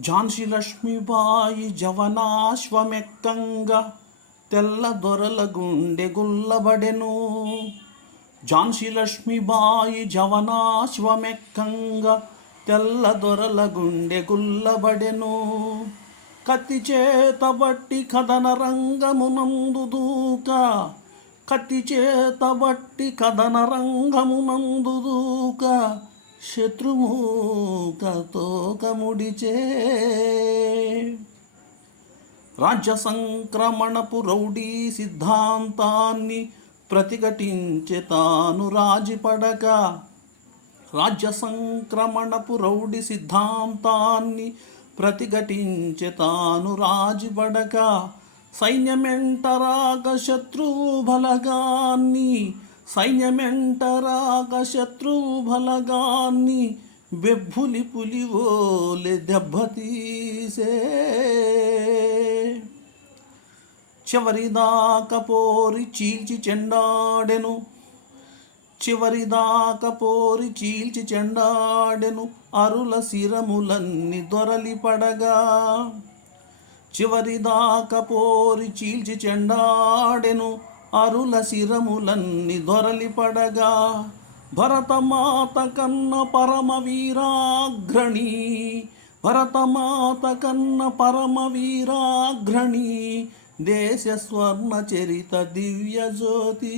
ఝాన్సీ లక్ష్మీబాయి జవనాశ్వమెక్కంగా తెల్ల దొరల గుండె గుల్లబడెను. ఝాన్సీ లక్ష్మీబాయి జవనాశ్వమెక్కంగా తెల్ల దొరల గుండె గుల్లబడెను. కత్తి చేత బట్టి కథన రంగమునందు దూక కత్తి చేత బట్టి కథన రంగమునందు దూక శత్రుమూకతో కముడిచే రాజ్య సంక్రమణపు రౌడీ సిద్ధాంతాన్ని ప్రతిఘటించే తాను రాజిపడక. రాజ్య సంక్రమణపు రౌడి సిద్ధాంతాన్ని ప్రతిఘటించే తాను రాజిపడక. సైన్యమెంటరాగ శత్రువు బలగాన్ని సైన్యమెంటరాగ శత్రువు బలగాన్ని బెబ్బులి పులివోలె దెబ్బతీసే. చివరిదాక పోరి చీల్చి చెండాడెను. చివరిదాక పోరి చీల్చి చెండాడెను. అరుల శిరములన్నీ దొరలి పడగా. చివరిదాక పోరి చీల్చి చెండాడెను. అరుల శిరములన్నీ దొరలి పడగా భరతమాత కన్న పరమ వీరాగ్రణి భరతమాత కన్న పరమ వీరాగ్రణి దేశ స్వర్ణ చరిత దివ్య జ్యోతి.